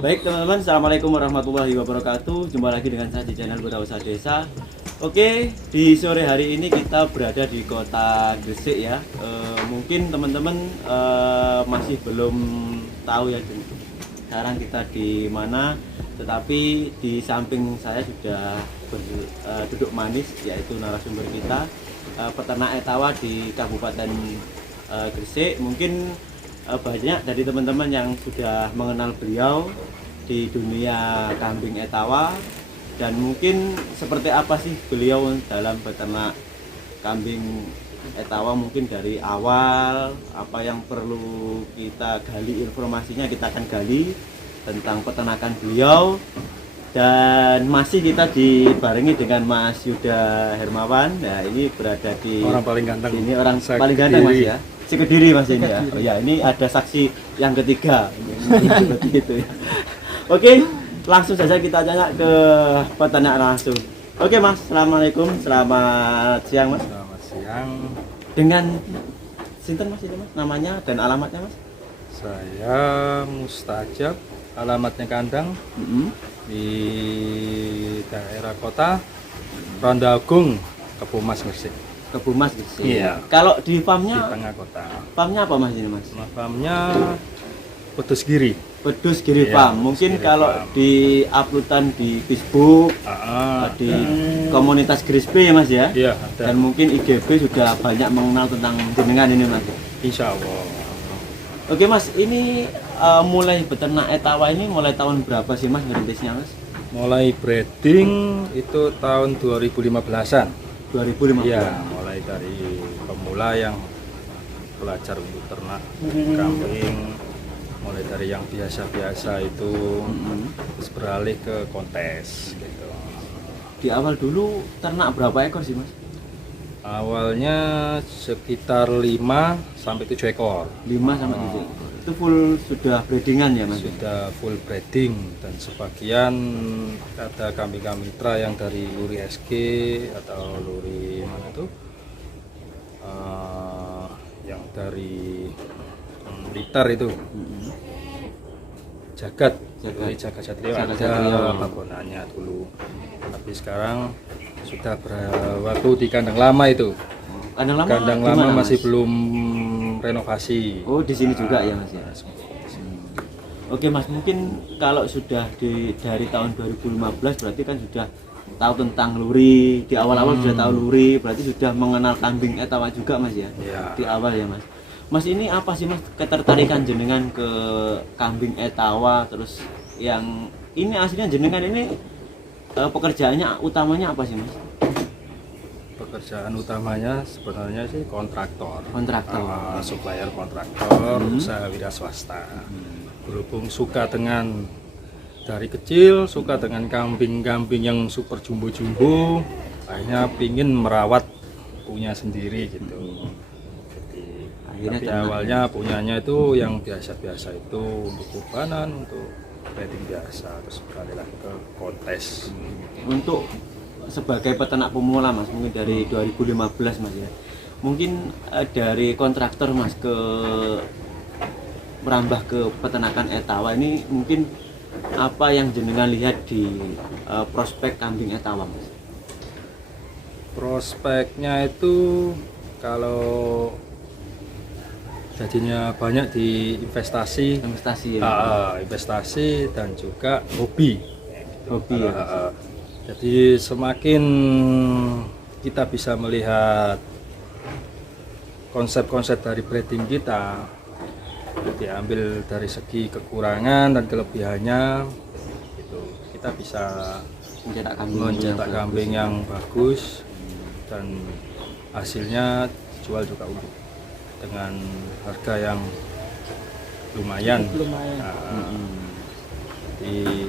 Baik teman-teman, assalamualaikum warahmatullahi wabarakatuh. Jumpa lagi dengan saya di channel Wirausaha Desa. Oke, di sore hari ini kita berada di kota Gresik ya. Mungkin teman-teman masih belum tahu ya sekarang kita di mana. Tetapi di samping saya sudah duduk manis, yaitu narasumber kita, peternak etawa di Kabupaten Gresik. Mungkin banyak dari teman-teman yang sudah mengenal beliau di dunia kambing etawa, dan mungkin seperti apa sih beliau dalam beternak kambing etawa. Mungkin dari awal apa yang perlu kita gali informasinya, kita akan gali tentang peternakan beliau. Dan masih kita dibarengi dengan Mas Yuda Hermawan. Nah, ini berada di orang paling ganteng. Ini orang paling ganteng Mas ya. Si Kediri Mas ini ya. Oh ya, ini ada saksi yang ketiga. Seperti itu ya. Oke, langsung saja kita tanya ke peternak langsung. Oke Mas, assalamualaikum, selamat siang Mas. Selamat siang. Dengan sinten Mas ini Mas, namanya dan alamatnya Mas? Saya Mustajab, alamatnya Kandang di daerah kota Ronda Agung, Kebumas Gresik. Kebumas gitu. Iya. Kalau di farmnya? Di tengah kota. Farmnya apa Mas ini Mas? Farmnya Pedus Giri. Pedus Giri Iya, Farm. Mungkin Giri kalau Farm. di uploadan di Facebook, di komunitas Gresik ya Mas ya. Iya, ada. Dan mungkin IGB sudah banyak mengenal tentang jenengan ini Mas. Insya Allah. Oke Mas, ini mulai beternak etawa ini mulai tahun berapa sih Mas merintisnya Mas? Mulai breeding itu tahun 2015-an. 2015. Iya, mulai dari pemula yang belajar untuk ternak kambing, mulai dari yang biasa-biasa itu terus beralih ke kontes gitu. Di awal dulu ternak berapa ekor sih Mas? Awalnya sekitar 5 sampai 7 ekor. 5 sampai 7 ekor. Itu full sudah breedingan ya Mas? Sudah full breeding, dan sebagian ada kambing-kambing mitra yang dari Luri SG atau Luri mana tuh? Yang dari Blitar itu. Jagat. Luri Jagat Satrio ada babonannya dulu. Tapi sekarang sudah waktu di kandang lama itu. Kandang lama masih belum renovasi. Oh, di sini juga ya Mas ya. Oke Mas, mungkin kalau sudah dari tahun 2015 berarti kan sudah tahu tentang luri. Di awal-awal sudah tahu luri, berarti sudah mengenal kambing etawa juga Mas ya. Ya. Di awal ya Mas. Mas, ini apa sih Mas ketertarikan jenengan ke kambing etawa? Terus yang ini aslinya jenengan ini pekerjaannya utamanya apa sih Mas? Pekerjaan utamanya sebenarnya sih kontraktor. Supplier kontraktor, usaha wira swasta. Berhubung suka dengan dari kecil, suka dengan kambing-kambing yang super jumbo-jumbo, akhirnya pingin merawat punya sendiri gitu. Tapi awalnya punyanya itu yang biasa-biasa itu untuk kurbanan, untuk breeding biasa, terus beralih lagi ke kontes. Untuk sebagai peternak pemula Mas, mungkin dari 2015 Mas ya, mungkin dari kontraktor Mas ke merambah ke peternakan etawa ini, mungkin apa yang jenengan lihat di prospek kambing etawa Mas? Prospeknya itu kalau gajinya banyak di investasi ya. Investasi dan juga hobi ya. Jadi semakin kita bisa melihat konsep-konsep dari breeding kita, diambil dari segi kekurangan dan kelebihannya gitu, kita bisa mencetak kambing yang bagus dan hasilnya dijual juga dengan harga yang lumayan. Di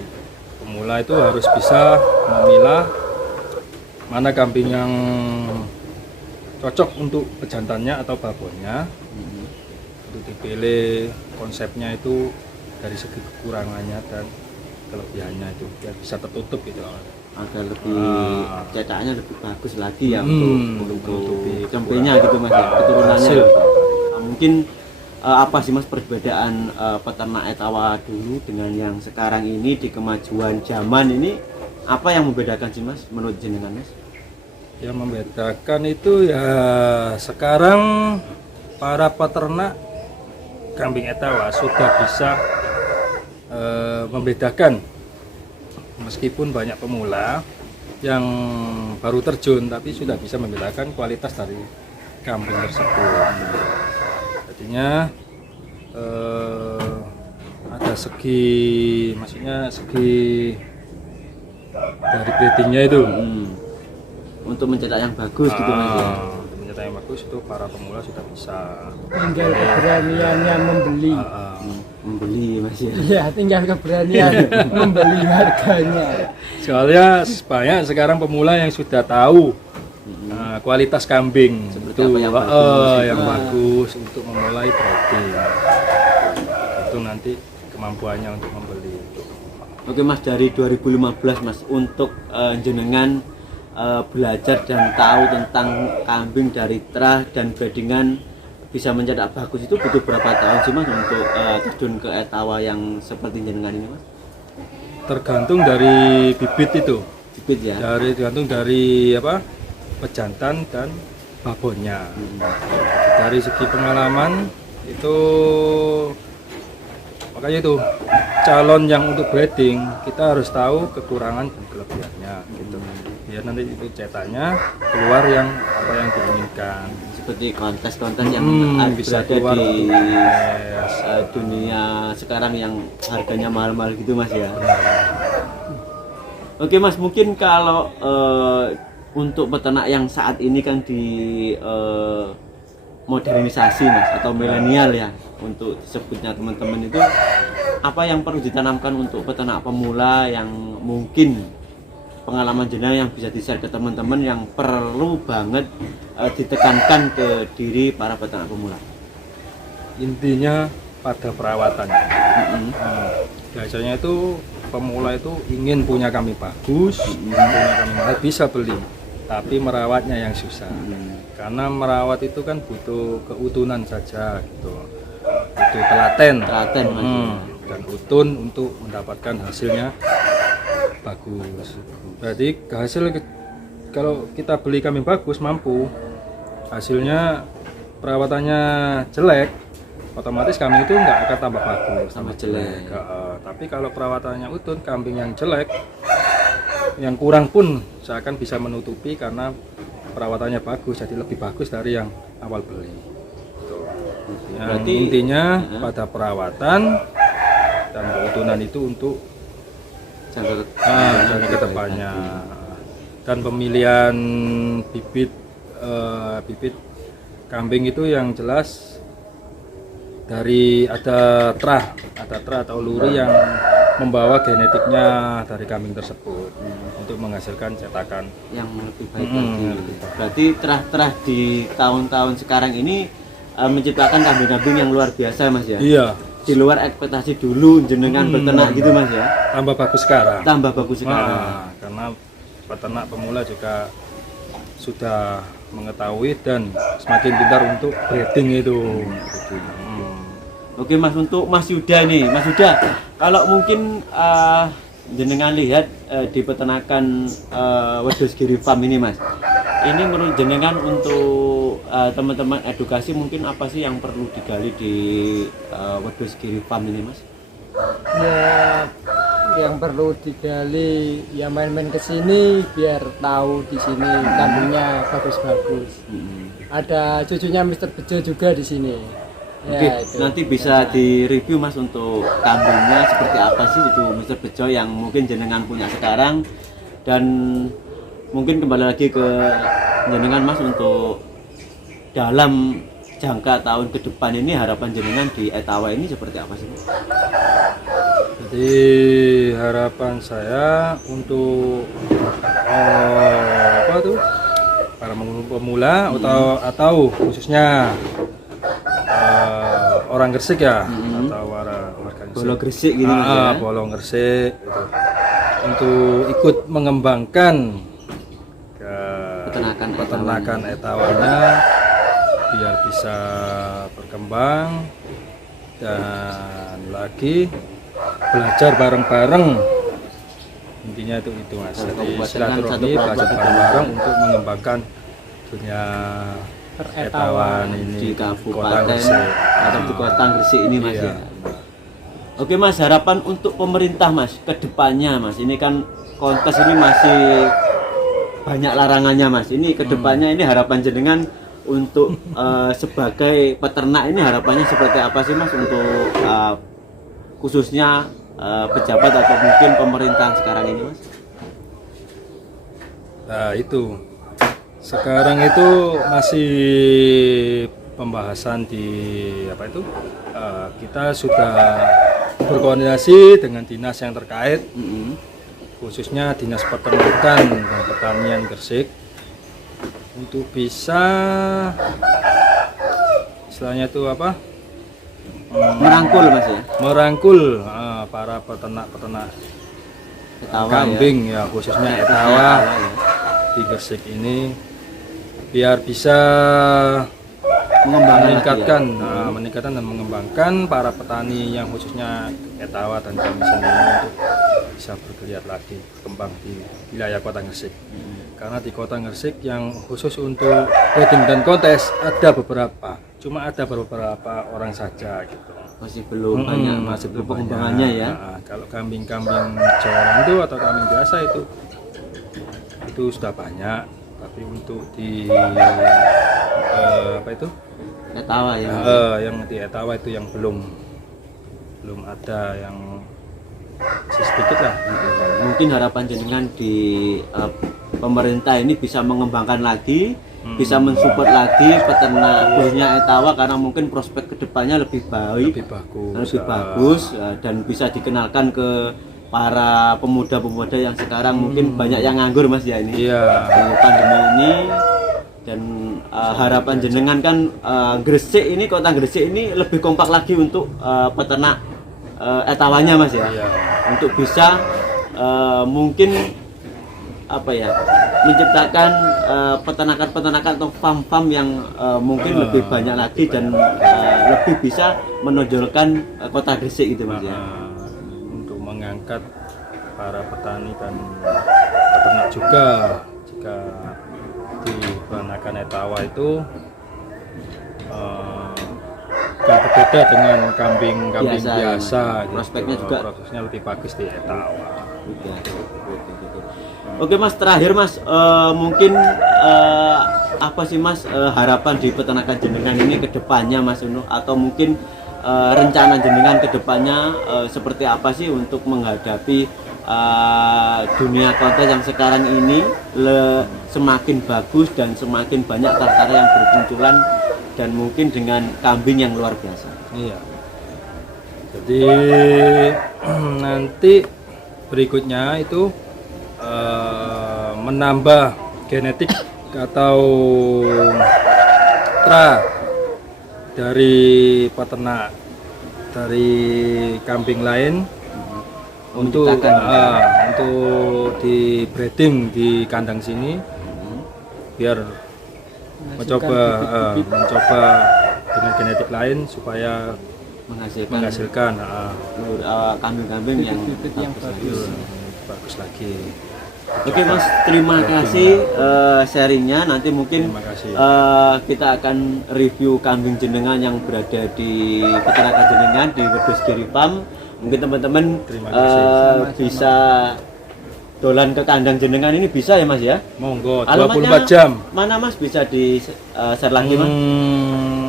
pemula itu harus bisa memilah mana kambing yang cocok untuk pejantannya atau babonnya. Untuk dipilih konsepnya itu dari segi kekurangannya dan kelebihannya itu biar bisa tertutup gitu, agar lebih cetakannya lebih bagus lagi ya untuk cempenya gitu Mas ya, keturunannya. Mungkin apa sih Mas perbedaan peternak etawa dulu dengan yang sekarang ini di kemajuan zaman ini, apa yang membedakan sih Mas menurut jenengan Mas? Yang membedakan itu ya sekarang para peternak kambing etawa sudah bisa membedakan, meskipun banyak pemula yang baru terjun tapi sudah bisa membedakan kualitas dari kambing tersebut. Jadinya ada segi, maksudnya segi dari breedingnya itu untuk mencetak yang bagus gitu Mas ya. Untuk mencetak yang bagus itu para pemula sudah bisa. Tinggal keberaniannya membeli. Membeli Mas ya. Iya, tinggal keberanian membeli harganya. Soalnya banyak sekarang pemula yang sudah tahu kualitas kambing Seperti itu apa yang bagus, bagus untuk memulai breeding. Itu nanti kemampuannya untuk membeli. Oke Mas, dari 2015 Mas untuk jenengan belajar dan tahu tentang kambing dari terah dan breedingan bisa mencetak bagus itu butuh berapa tahun sih Mas untuk terjun ke etawa yang seperti jenengan ini Mas? Tergantung dari bibit itu. Bibit ya. Tergantung dari pejantan dan babonnya. Dari segi pengalaman itu, makanya itu calon yang untuk breeding kita harus tahu kekurangan dan kelebihannya gitu. Biar nanti itu cetaknya keluar yang apa yang diinginkan. Seperti kontes-kontes yang bisa berada keluar di kontes. dunia sekarang yang harganya mahal-mahal gitu Mas ya. Oke Mas, mungkin kalau untuk peternak yang saat ini kan di modernisasi Mas atau milenial ya untuk disebutnya teman-teman, itu apa yang perlu ditanamkan untuk peternak pemula yang mungkin pengalaman jenengan yang bisa di-share ke teman-teman yang perlu banget ditekankan ke diri para peternak pemula? Intinya pada perawatannya. Biasanya itu pemula itu ingin punya kambing bagus, punya kambing mahal, bisa beli, tapi merawatnya yang susah. Karena merawat itu kan butuh keutunan saja gitu, butuh telaten dan utun untuk mendapatkan hasilnya bagus. Berarti kalau kita beli kambing bagus mampu, hasilnya perawatannya jelek, otomatis kambing itu nggak akan tambah bagus, tambah jelek. Tapi kalau perawatannya utun, kambing yang jelek, yang kurang pun seakan bisa menutupi karena perawatannya bagus, jadi lebih bagus dari yang awal beli. Berarti intinya pada perawatan dan keutunan itu untuk jangka kedepannya. Dan pemilihan bibit kambing itu yang jelas dari ada terah atau luri yang membawa genetiknya dari kambing tersebut untuk menghasilkan cetakan yang lebih baik lagi. Berarti terah-terah di tahun-tahun sekarang ini menciptakan kambing-kambing yang luar biasa Mas ya. Iya. Di luar ekspektasi dulu jenengan beternak gitu Mas ya. Tambah bagus sekarang. Tambah bagus sekarang. Karena peternak pemula juga sudah mengetahui dan semakin pintar untuk breeding itu. Oke Mas, untuk Mas Yuda nih, Mas Yuda, kalau mungkin jenengan lihat di peternakan Wedhus Giri Farm ini Mas, ini menurut jenengan untuk teman-teman edukasi mungkin apa sih yang perlu digali di Wedhus Giri Farm ini Mas? Ya, yang perlu digali ya main-main ke sini biar tahu di sini kambingnya bagus-bagus. Ada cucunya Mr. Bejo juga di sini. Ya, Oke, nanti bisa di-review Mas untuk kambingnya seperti apa sih itu Mr. Bejo yang mungkin jenengan punya sekarang, dan mungkin kembali lagi ke jenengan Mas untuk dalam jangka tahun ke depan ini harapan jenengan di etawa ini seperti apa sih? Jadi harapan saya untuk tuh para pemula atau khususnya orang Gresik ya, atau warga Bolo Gresik gitu Mas ya. Bolo Gresik gitu. Untuk ikut mengembangkan ke peternakan etawanya biar bisa berkembang dan lagi belajar bareng-bareng. Intinya itu Mas. Jadi silaturahmi belajar bareng-bareng untuk mengembangkan dunia etawan ini di Kota Kabupaten Gresik atau di Kota Gresik ini Mas Iya. ya. Oke Mas, harapan untuk pemerintah Mas ke depannya Mas. Ini kan kontes ini masih banyak larangannya Mas. Ini ke depannya ini harapan jenengan untuk sebagai peternak ini harapannya seperti apa sih Mas untuk khususnya pejabat atau mungkin pemerintahan sekarang ini Mas? Nah itu sekarang itu masih pembahasan di apa itu kita sudah berkoordinasi dengan dinas yang terkait, khususnya dinas peternakan dan pertanian Gresik untuk bisa istilahnya itu apa Merangkul Mas ya. merangkul para peternak Etawa kambing ya, khususnya etawa di Gresik ini biar bisa meningkatkan dan mengembangkan para petani yang khususnya etawa dan kambing sendiri untuk bisa bergeliat lagi berkembang di wilayah Kota Gresik. Karena di Kota Gresik yang khusus untuk breeding dan kontes ada beberapa, cuma ada beberapa orang saja gitu. Masih belum banyak masih belum pengembangannya banyak. ya. Nah, kalau kambing-kambing Jawa itu atau kambing biasa itu sudah banyak, tapi untuk di apa itu Etawa ya. yang di etawa itu yang belum ada yang sedikit lah. Mungkin harapan jenengan di pemerintah ini bisa mengembangkan lagi, bisa mensupport lagi peternak khususnya etawa karena mungkin prospek kedepannya lebih baik, Lebih bagus, bagus, dan bisa dikenalkan ke para pemuda-pemuda yang sekarang mungkin banyak yang nganggur Mas ya ini. Iya. Di pandemi ini dan harapan jenengan kan Gresik ini, Kota Gresik ini lebih kompak lagi untuk peternak etawanya Mas ya. Iya. Untuk bisa mungkin apa ya, menciptakan peternakan atau farm-farm yang mungkin lebih banyak lagi dan lebih bisa menonjolkan Kota Gresik gitu Mas ya. Untuk mengangkat para petani dan peternak juga jika di peternakan etawa itu kan berbeda dengan kambing Biasa, biasa gitu. prospeknya juga prosesnya lebih bagus di etawa. Oke Mas, terakhir Mas, mungkin apa sih Mas harapan di peternakan jenengan ini ke depannya Mas Uno, atau mungkin rencana jenengan ke depannya seperti apa sih untuk menghadapi dunia kontes yang sekarang ini semakin bagus dan semakin banyak tara-tara yang bermunculan dan mungkin dengan kambing yang luar biasa. Iya. Jadi nanti berikutnya itu menambah genetik atau dari peternak dari kambing lain untuk di breeding di kandang sini biar mencoba dengan genetik lain supaya menghasilkan kambing-kambing yang bagus lagi. Oke Mas, terima kasih sharingnya. Nanti mungkin kita akan review kambing jenengan yang berada di peternakan jenengan di Wedhus Giri Farm. Mungkin teman-teman bisa dolan ke kandang jenengan ini bisa ya Mas ya? Monggo, 24 Alamatnya jam. Mana Mas, bisa di share lagi Mas?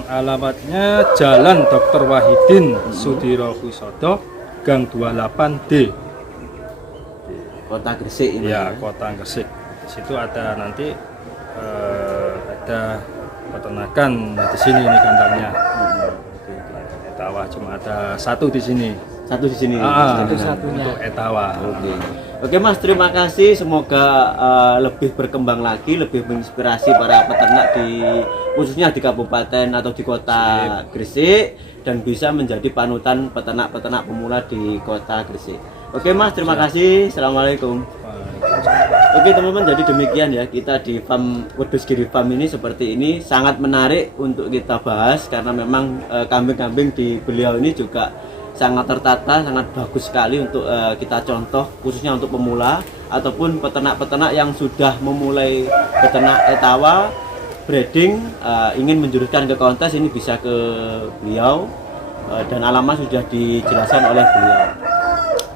Alamatnya Jalan Dr. Wahidin Sudirohusodo Gang 28D. Kota Gresik ini. Ya, Kota Gresik. Di situ ada nanti ada peternakan di sini ini kandangnya. Etawa cuma ada satu di sini. Satu di sini. Satu-satunya. Untuk etawa. Oke. Oke Mas, terima kasih. Semoga lebih berkembang lagi, lebih menginspirasi para peternak khususnya di kabupaten atau di kota Gresik, dan bisa menjadi panutan peternak-peternak pemula di kota Gresik. Oke Mas, terima kasih. Assalamualaikum. Oke teman-teman, jadi demikian ya, kita di farm Wedhus Giri Farm ini seperti ini, sangat menarik untuk kita bahas karena memang kambing-kambing di beliau ini juga sangat tertata, sangat bagus sekali untuk kita contoh, khususnya untuk pemula ataupun peternak-peternak yang sudah memulai peternak etawa breeding, ingin menjuruskan ke kontes, ini bisa ke beliau, dan alamat sudah dijelaskan oleh beliau.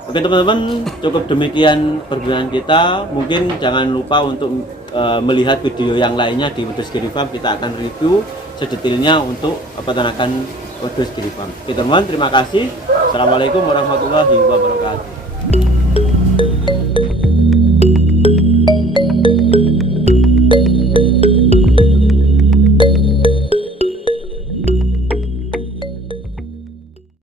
Oke teman-teman, cukup demikian perbincangan kita. Mungkin jangan lupa untuk melihat video yang lainnya di Wedhus Giri Farm. Kita akan review sedetailnya untuk peternakan Wedhus Giri Farm. Oke teman-teman, terima kasih. Assalamualaikum warahmatullahi wabarakatuh.